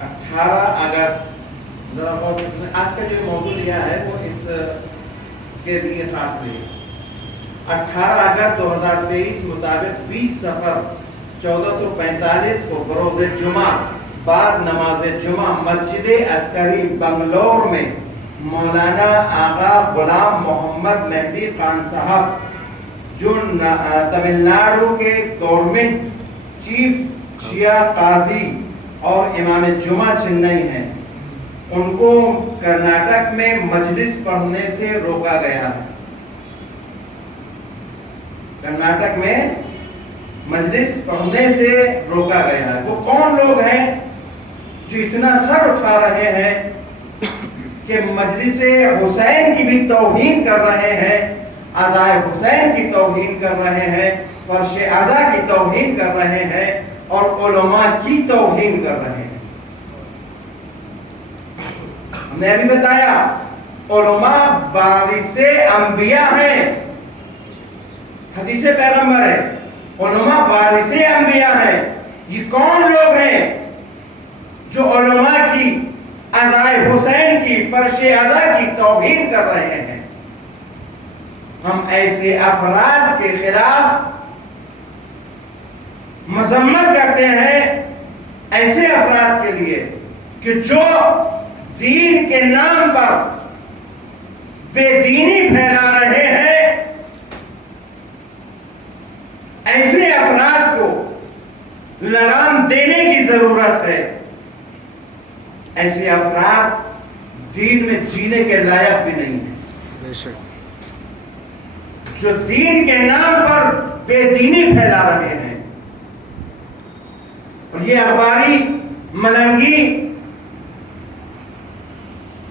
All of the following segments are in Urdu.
18 اگست آج کا جو موضوع لیا ہے وہ اس کے لیے خاص نہیں. 18 اگست 2023 مطابق 20 صفر 1445 کو بروز جمعہ بعد نماز جمعہ مسجد عسکری بنگلور میں مولانا آغا غلام محمد مہدی خان صاحب جو تمل ناڈو کے گورنمنٹ چیف شیعہ قاضی اور امام جمعہ چنئی ہیں، ان کو کرناٹک میں مجلس پڑھنے سے روکا گیا ہے. کرناٹک میں مجلس پڑھنے سے روکا گیا ہے. وہ کون لوگ ہیں جو اتنا سر اٹھا رہے ہیں کہ مجلس حسین کی بھی توہین کر رہے ہیں، عزائے حسین کی توہین کر رہے ہیں، فرش عزا کی توہین کر رہے ہیں اور علماء کی توہین کر رہے ہیں. ہم نے ابھی بتایا علماء وارث انبیاء ہیں، حدیث پیغمبر ہے، علماء وارث انبیاء ہیں. یہ کون لوگ ہیں جو علماء کی، عزائے حسین کی، فرش عزا کی توہین کر رہے ہیں؟ ہم ایسے افراد کے خلاف مذمت کرتے ہیں، ایسے افراد کے لیے کہ جو دین کے نام پر بے دینی پھیلا رہے ہیں. ایسے افراد کو لگام دینے کی ضرورت ہے. ایسے افراد دین میں جینے کے لائق بھی نہیں ہیں، جو دین کے نام پر بے دینی پھیلا رہے ہیں. اور یہ اخباری ملنگی،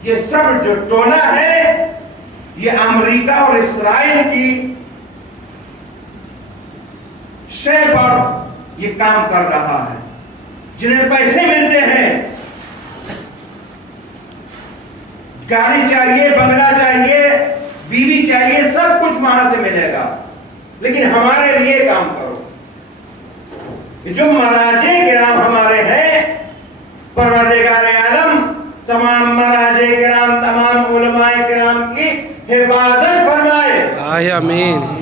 یہ سب جو ٹولہ ہے یہ امریکہ اور اسرائیل کی شے پر یہ کام کر رہا ہے. جنہیں پیسے ملتے ہیں، گاڑی چاہیے، بنگلہ چاہیے، بیوی چاہیے، سب کچھ وہاں سے ملے گا، لیکن ہمارے لیے کام کرو. جو مراجع کرام ہمارے ہیں، پروردگار عالم تمام مراجع کرام، تمام علماء کرام کی حفاظت فرمائے. آمین.